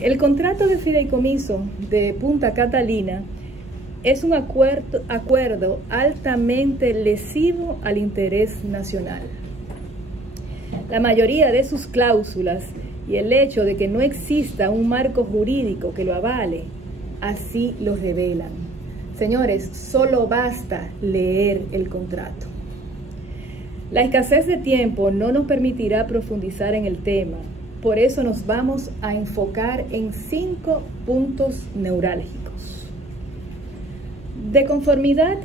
El contrato de fideicomiso de Punta Catalina es un acuerdo altamente lesivo al interés nacional. La mayoría de sus cláusulas y el hecho de que no exista un marco jurídico que lo avale, así lo revelan. Señores, solo basta leer el contrato. La escasez de tiempo no nos permitirá profundizar en el tema. Por eso nos vamos a enfocar en 5 puntos neurálgicos. De conformidad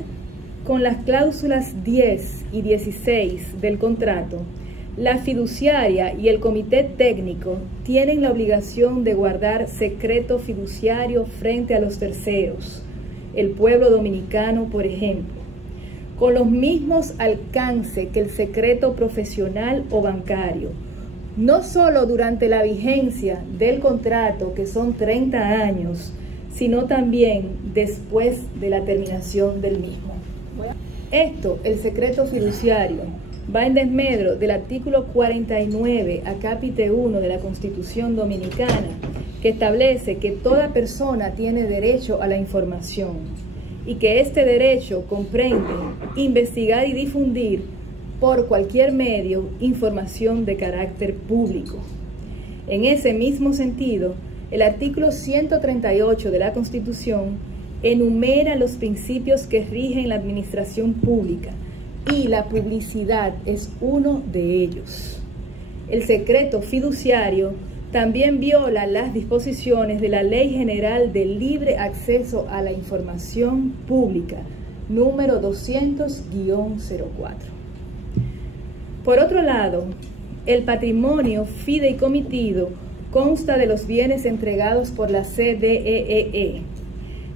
con las cláusulas 10 y 16 del contrato, la fiduciaria y el comité técnico tienen la obligación de guardar secreto fiduciario frente a los terceros, el pueblo dominicano, por ejemplo, con los mismos alcances que el secreto profesional o bancario, no solo durante la vigencia del contrato, que son 30 años, sino también después de la terminación del mismo. Esto, el secreto fiduciario, va en desmedro del artículo 49 acápite 1 de la Constitución Dominicana, que establece que toda persona tiene derecho a la información y que este derecho comprende investigar y difundir por cualquier medio información de carácter público. En ese mismo sentido, el artículo 138 de la Constitución enumera los principios que rigen la administración pública y la publicidad es uno de ellos. El secreto fiduciario también viola las disposiciones de la Ley General de Libre Acceso a la Información Pública, número 200-04. Por otro lado, el patrimonio fideicomitido consta de los bienes entregados por la CDEE,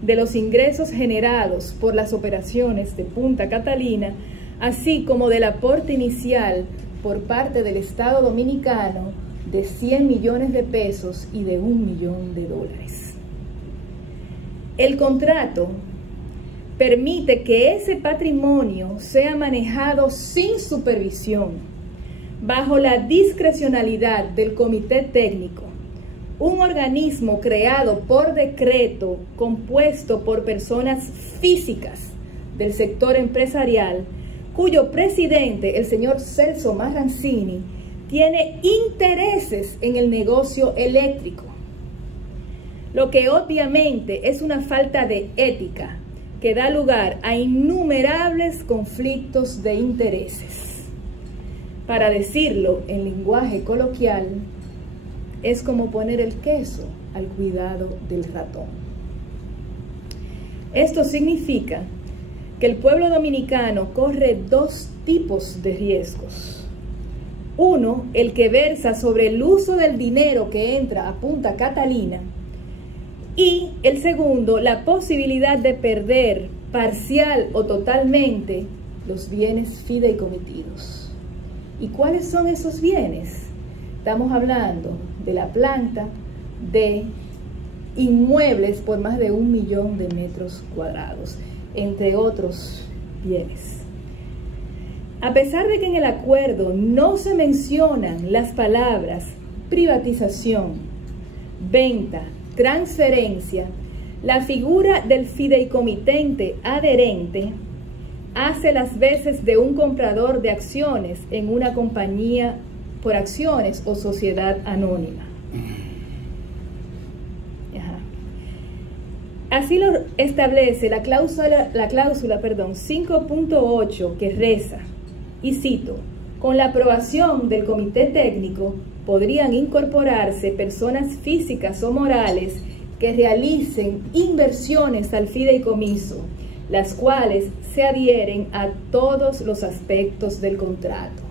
de los ingresos generados por las operaciones de Punta Catalina, así como del aporte inicial por parte del Estado Dominicano de 100 millones de pesos y de $1 millón. El contrato permite que ese patrimonio sea manejado sin supervisión, bajo la discrecionalidad del comité técnico, un organismo creado por decreto compuesto por personas físicas del sector empresarial, cuyo presidente, el señor Celso Marrancini, tiene intereses en el negocio eléctrico, lo que obviamente es una falta de ética que da lugar a innumerables conflictos de intereses. Para decirlo en lenguaje coloquial, es como poner el queso al cuidado del ratón. Esto significa que el pueblo dominicano corre 2 tipos de riesgos. Uno, el que versa sobre el uso del dinero que entra a Punta Catalina, y el segundo, la posibilidad de perder parcial o totalmente los bienes fideicomitidos. ¿Y cuáles son esos bienes? Estamos hablando de la planta, de inmuebles por más de 1 millón de metros cuadrados, entre otros bienes. A pesar de que en el acuerdo no se mencionan las palabras privatización, venta, transferencia, la figura del fideicomitente adherente hace las veces de un comprador de acciones en una compañía por acciones o sociedad anónima. Así lo establece la cláusula 5.8, que reza, y cito: con la aprobación del comité técnico podrían incorporarse personas físicas o morales que realicen inversiones al fideicomiso, las cuales se adhieren a todos los aspectos del contrato.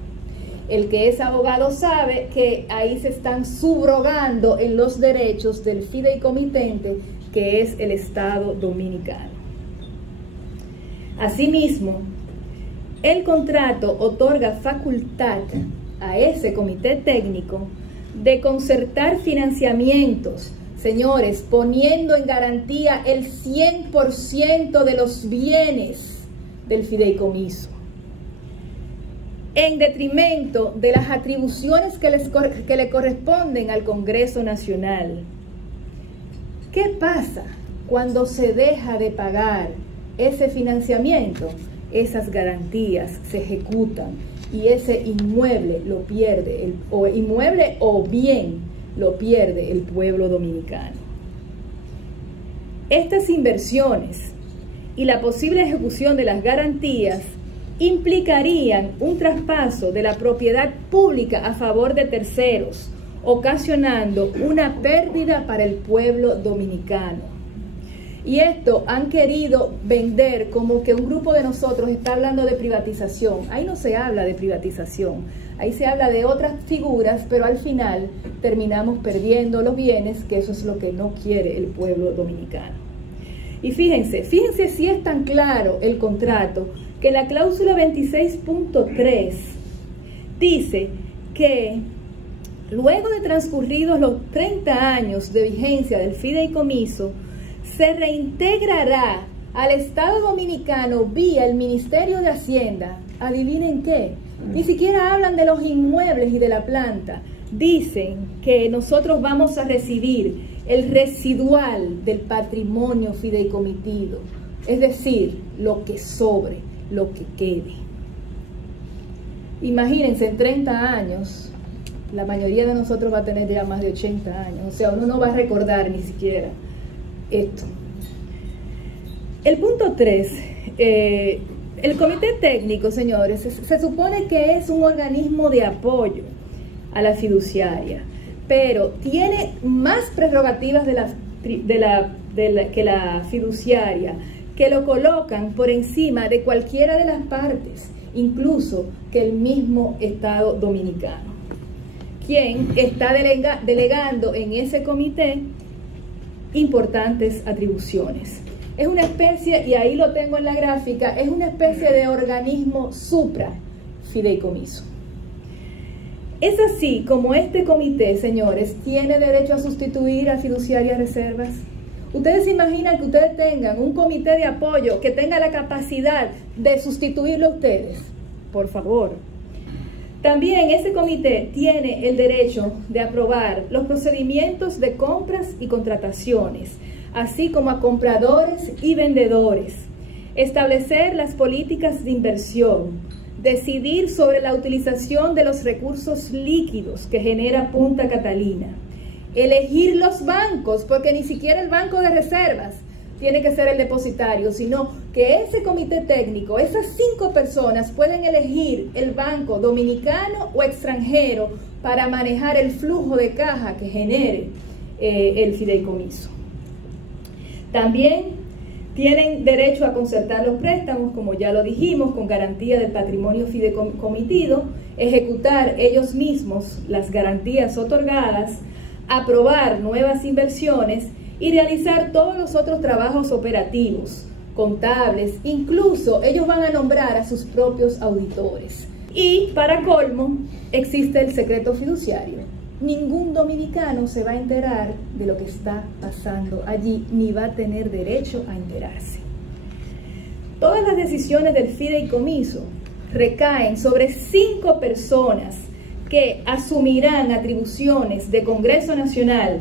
El que es abogado sabe que ahí se están subrogando en los derechos del fideicomitente, que es el Estado Dominicano. Asimismo, el contrato otorga facultad a ese comité técnico de concertar financiamientos, señores, poniendo en garantía el 100% de los bienes del fideicomiso, en detrimento de las atribuciones que le corresponden al Congreso Nacional. ¿Qué pasa cuando se deja de pagar ese financiamiento? Esas garantías se ejecutan y ese inmueble lo pierde, inmueble o bien lo pierde el pueblo dominicano. Estas inversiones y la posible ejecución de las garantías implicarían un traspaso de la propiedad pública a favor de terceros, ocasionando una pérdida para el pueblo dominicano. Y esto han querido vender como que un grupo de nosotros está hablando de privatización. Ahí no se habla de privatización, ahí se habla de otras figuras, pero al final terminamos perdiendo los bienes, que eso es lo que no quiere el pueblo dominicano. Y fíjense si es tan claro el contrato, que la cláusula 26.3 dice que luego de transcurridos los 30 años de vigencia del fideicomiso, se reintegrará al Estado Dominicano vía el Ministerio de Hacienda. ¿Adivinen qué? Ni siquiera hablan de los inmuebles y de la planta. Dicen que nosotros vamos a recibir el residual del patrimonio fideicomitido, es decir, lo que sobre, lo que quede. Imagínense, en 30 años, la mayoría de nosotros va a tener ya más de 80 años, o sea, uno no va a recordar ni siquiera esto. El punto 3, el comité técnico, señores, se supone que es un organismo de apoyo a la fiduciaria, pero tiene más prerrogativas que la fiduciaria, que lo colocan por encima de cualquiera de las partes, incluso que el mismo Estado Dominicano, quien está delegando en ese comité importantes atribuciones. Es una especie, y ahí lo tengo en la gráfica, es una especie de organismo supra fideicomiso. Es así como este comité, señores, tiene derecho a sustituir a fiduciarias reservas. ¿Ustedes se imaginan que ustedes tengan un comité de apoyo que tenga la capacidad de sustituirlo a ustedes? Por favor. También ese comité tiene el derecho de aprobar los procedimientos de compras y contrataciones, así como a compradores y vendedores, establecer las políticas de inversión, decidir sobre la utilización de los recursos líquidos que genera Punta Catalina, elegir los bancos, porque ni siquiera el banco de reservas tiene que ser el depositario, sino que ese comité técnico, esas 5 personas pueden elegir el banco dominicano o extranjero para manejar el flujo de caja que genere el fideicomiso. También tienen derecho a concertar los préstamos, como ya lo dijimos, con garantía del patrimonio fideicomitido, ejecutar ellos mismos las garantías otorgadas, aprobar nuevas inversiones y realizar todos los otros trabajos operativos, contables, incluso ellos van a nombrar a sus propios auditores. Y para colmo, existe el secreto fiduciario. Ningún dominicano se va a enterar de lo que está pasando allí, ni va a tener derecho a enterarse. Todas las decisiones del fideicomiso recaen sobre 5 personas que asumirán atribuciones de Congreso Nacional,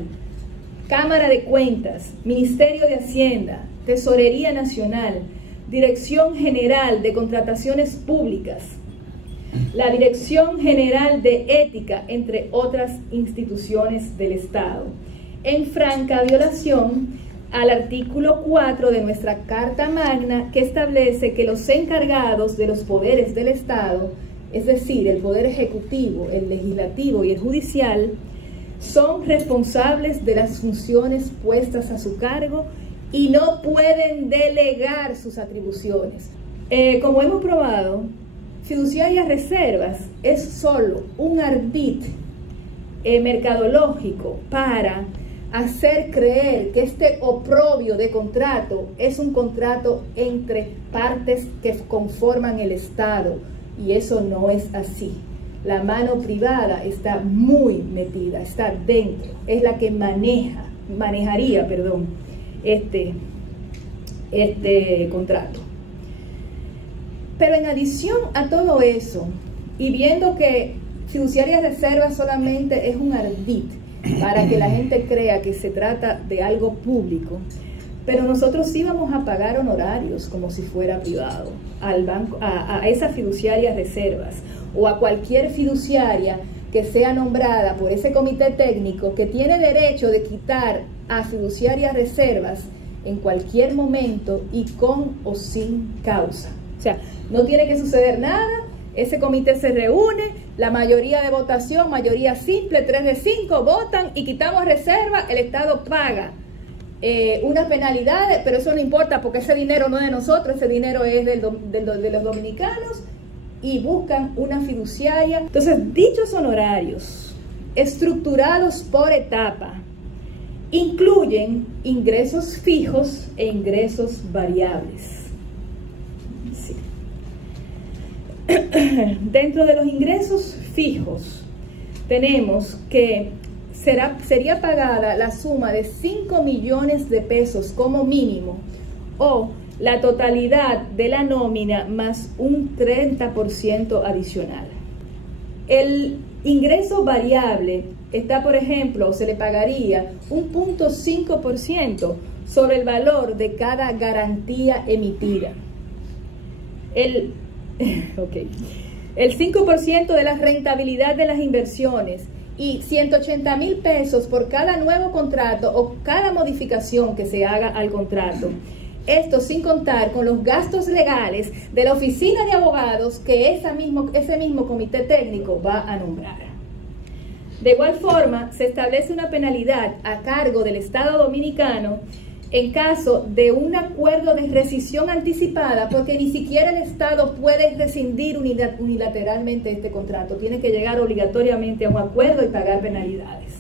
Cámara de Cuentas, Ministerio de Hacienda, Tesorería Nacional, Dirección General de Contrataciones Públicas, la Dirección General de Ética, entre otras instituciones del Estado, en franca violación al artículo 4 de nuestra Carta Magna, que establece que los encargados de los poderes del Estado, es decir, el Poder Ejecutivo, el Legislativo y el Judicial, son responsables de las funciones puestas a su cargo y no pueden delegar sus atribuciones. Como hemos probado, fiduciarias reservas es solo un ardid mercadológico para hacer creer que este oprobio de contrato es un contrato entre partes que conforman el Estado, y eso no es así. La mano privada está muy metida, está dentro, es la que manejaría este contrato. Pero en adición a todo eso, y viendo que fiduciaria reserva solamente es un ardid, para que la gente crea que se trata de algo público, pero nosotros sí vamos a pagar honorarios como si fuera privado al banco, a esas fiduciarias reservas o a cualquier fiduciaria que sea nombrada por ese comité técnico que tiene derecho de quitar a fiduciarias reservas en cualquier momento y con o sin causa. O sea, no tiene que suceder nada, ese comité se reúne, la mayoría de votación, mayoría simple, 3 de 5, votan y quitamos reserva, el Estado paga unas penalidades, pero eso no importa porque ese dinero no es de nosotros, ese dinero es de los dominicanos, y buscan una fiduciaria. Entonces, dichos honorarios, estructurados por etapa, incluyen ingresos fijos e ingresos variables. Sí. Dentro de los ingresos fijos, tenemos que sería pagada la suma de 5 millones de pesos como mínimo, o la totalidad de la nómina más un 30% adicional. El ingreso variable está, por ejemplo, se le pagaría un 0.5% sobre el valor de cada garantía emitida. El 5% de la rentabilidad de las inversiones y 180.000 pesos por cada nuevo contrato o cada modificación que se haga al contrato. Esto sin contar con los gastos legales de la oficina de abogados que ese mismo comité técnico va a nombrar. De igual forma, se establece una penalidad a cargo del Estado Dominicano en caso de un acuerdo de rescisión anticipada, porque ni siquiera el Estado puede rescindir unilateralmente este contrato. Tiene que llegar obligatoriamente a un acuerdo y pagar penalidades.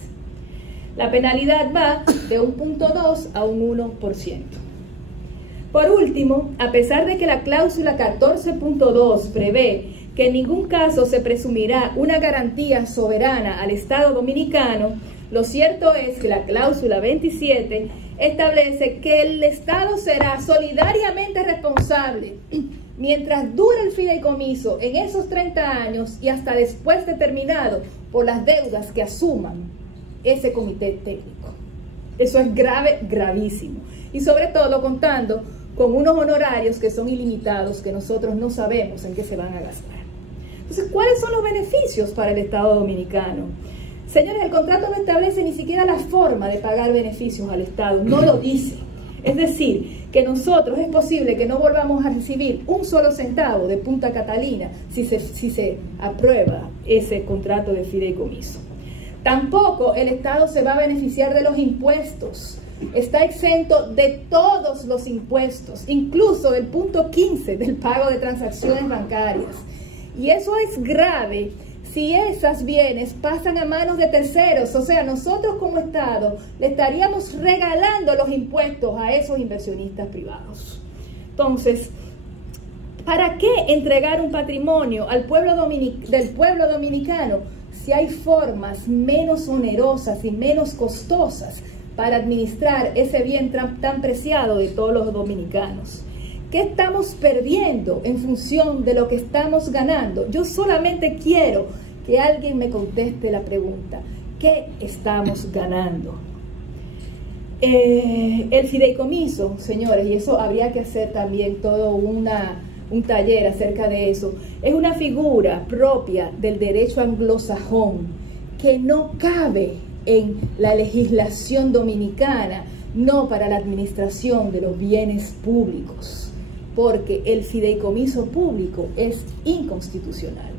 La penalidad va de un 0.2 a un 1%. Por último, a pesar de que la cláusula 14.2 prevé que en ningún caso se presumirá una garantía soberana al Estado Dominicano, lo cierto es que la cláusula 27 establece que el Estado será solidariamente responsable mientras dure el fideicomiso en esos 30 años y hasta después determinado por las deudas que asuman ese comité técnico. Eso es grave, gravísimo. Y sobre todo contando con unos honorarios que son ilimitados, que nosotros no sabemos en qué se van a gastar. Entonces, ¿cuáles son los beneficios para el Estado Dominicano? Señores, el contrato no establece ni siquiera la forma de pagar beneficios al Estado, no lo dice. Es decir, que nosotros es posible que no volvamos a recibir un solo centavo de Punta Catalina si se aprueba ese contrato de fideicomiso. Tampoco el Estado se va a beneficiar de los impuestos. Está exento de todos los impuestos, incluso del punto 15 del pago de transacciones bancarias. Y eso es grave si esos bienes pasan a manos de terceros. O sea, nosotros como Estado le estaríamos regalando los impuestos a esos inversionistas privados. Entonces, ¿para qué entregar un patrimonio al del pueblo dominicano si hay formas menos onerosas y menos costosas para administrar ese bien tan preciado de todos los dominicanos? ¿Qué estamos perdiendo en función de lo que estamos ganando? Yo solamente quiero que alguien me conteste la pregunta: ¿qué estamos ganando? El fideicomiso, señores, y eso habría que hacer también todo un taller acerca de eso, es una figura propia del derecho anglosajón que no cabe en la legislación dominicana, no para la administración de los bienes públicos, porque el fideicomiso público es inconstitucional.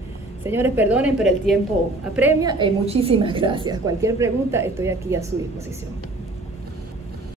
Señores, perdonen, pero el tiempo apremia. Muchísimas gracias. Cualquier pregunta, estoy aquí a su disposición.